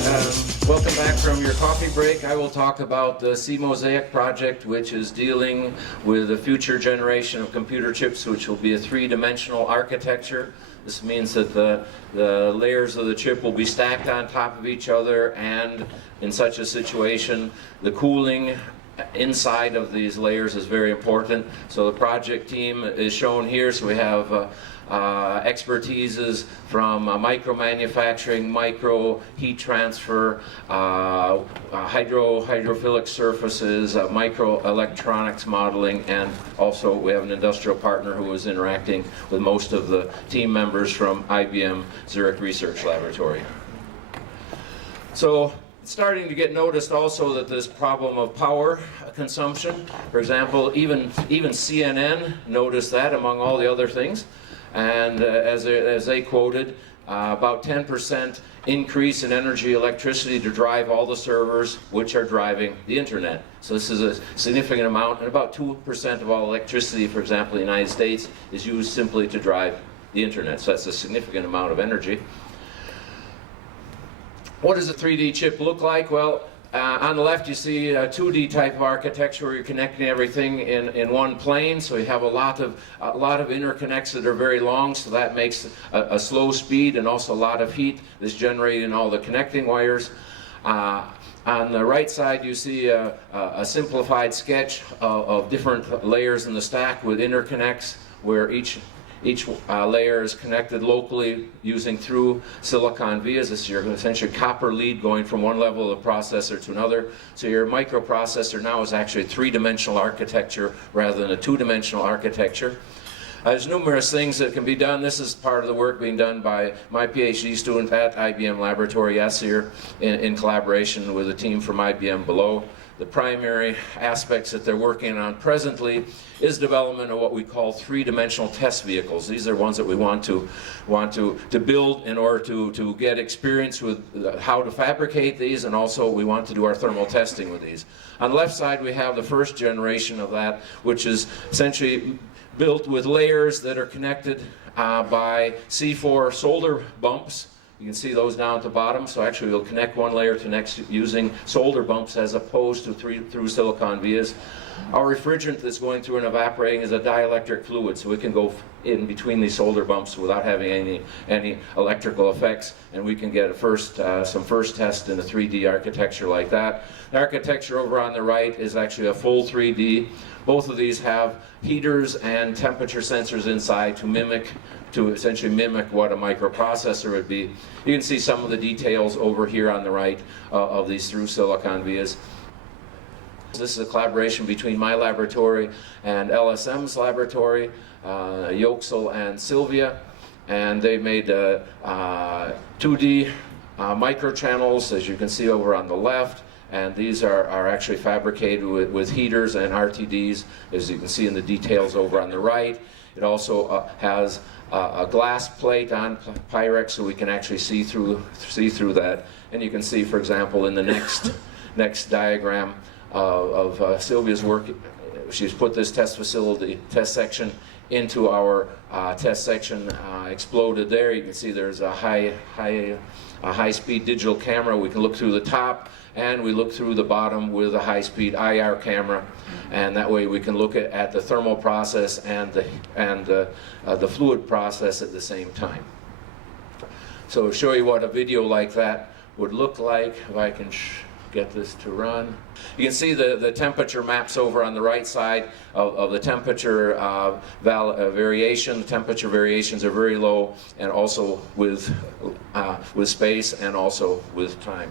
Welcome back from your coffee break. I will talk about the CMOSAIC project, which is dealing with a future generation of computer chips, which will be a three-dimensional architecture. This means that the layers of the chip will be stacked on top of each other, and in such a situation, the cooling inside of these layers is very important. So the project team is shown here. So we have expertises from micro-manufacturing, micro heat transfer, hydrophilic surfaces, microelectronics modeling, and also we have an industrial partner who is interacting with most of the team members from IBM Zurich Research Laboratory. So it's starting to get noticed also that this problem of power consumption, for example, even CNN noticed that among all the other things. And as they quoted, about 10% increase in energy electricity to drive all the servers which are driving the internet. So this is a significant amount, and about 2% of all electricity, for example, in the United States, is used simply to drive the internet. So that's a significant amount of energy. What does a 3D chip look like? Well, on the left you see a 2D type of architecture where you're connecting everything in one plane. So you have a lot of interconnects that are very long, so that makes a slow speed and also a lot of heat that's generated in all the connecting wires. On the right side you see a simplified sketch of different layers in the stack with interconnects where each layer is connected locally using through silicon vias. This is your essentially copper lead going from one level of the processor to another. So your microprocessor now is actually a three-dimensional architecture rather than a two-dimensional architecture. There's numerous things that can be done. This is part of the work being done by my PhD student at IBM Laboratory, Yassir, in collaboration with a team from IBM below. The primary aspects that they're working on presently is development of what we call three-dimensional test vehicles. These are ones that we want to build in order to get experience with how to fabricate these, and also we want to do our thermal testing with these. On the left side we have the first generation of that, which is essentially built with layers that are connected by C4 solder bumps. You can see those down at the bottom. So actually we'll connect one layer to the next using solder bumps as opposed to through silicon vias. Our refrigerant that's going through and evaporating is a dielectric fluid, so we can go in between these solder bumps without having any electrical effects, and we can get some first test in a 3D architecture like that. The architecture over on the right is actually a full 3D. Both of these have heaters and temperature sensors inside to essentially mimic what a microprocessor would be. You can see some of the details over here on the right of these through silicon vias. This is a collaboration between my laboratory and LSM's laboratory, Yoxel and Sylvia, and they made 2D microchannels, as you can see over on the left. And these are actually fabricated with heaters and RTDs, as you can see in the details over on the right. It also has a glass plate on Pyrex, so we can actually see through that. And you can see, for example, in the next diagram of Sylvia's work, she's put this test section into our test section, exploded there. You can see there's a high-speed digital camera. We can look through the top, and we look through the bottom with a high-speed IR camera, and that way we can look at the thermal process and the fluid process at the same time. So to show you what a video like that would look like, if I can get this to run. You can see the temperature maps over on the right side of the temperature variation. The temperature variations are very low, and also with space and also with time.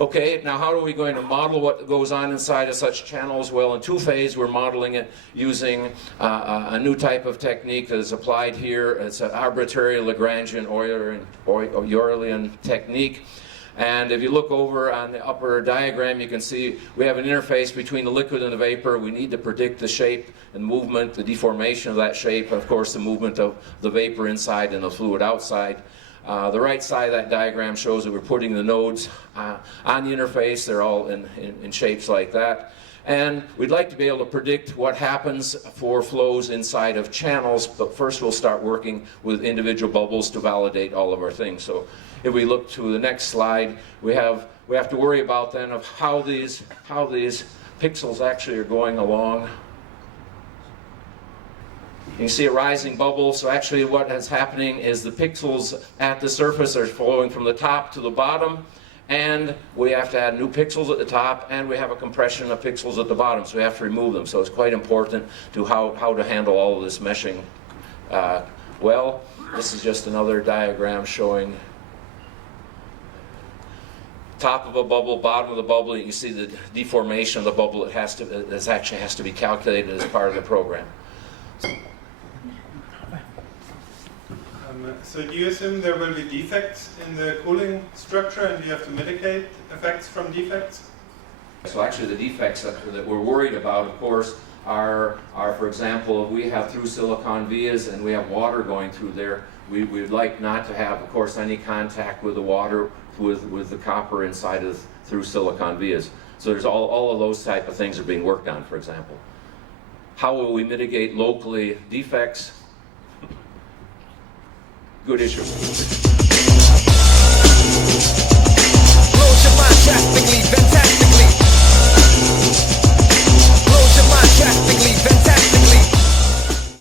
Okay, now how are we going to model what goes on inside of such channels? Well, in two-phase, we're modeling it using a new type of technique that is applied here. It's an arbitrary Lagrangian Eulerlian technique. And if you look over on the upper diagram, you can see we have an interface between the liquid and the vapor. We need to predict the shape and movement, the deformation of that shape, and of course the movement of the vapor inside and the fluid outside. The right side of that diagram shows that we're putting the nodes on the interface. They're all in shapes like that. And we'd like to be able to predict what happens for flows inside of channels, but first we'll start working with individual bubbles to validate all of our things. So if we look to the next slide, we have to worry about then of how these pixels actually are going along. You can see a rising bubble, so actually what is happening is the pixels at the surface are flowing from the top to the bottom, and we have to add new pixels at the top, and we have a compression of pixels at the bottom, so we have to remove them. So it's quite important to how to handle all of this meshing well. This is just another diagram showing top of a bubble, bottom of the bubble. You can see the deformation of the bubble. It actually has to be calculated as part of the program. So do you assume there will be defects in the cooling structure and you have to mitigate effects from defects? So actually the defects that we're worried about, of course, are for example, if we have through silicon vias and we have water going through there, we would like not to have, of course, any contact with the water with the copper inside of through silicon vias. So there's all of those type of things are being worked on, for example. How will we mitigate locally defects? Good issue.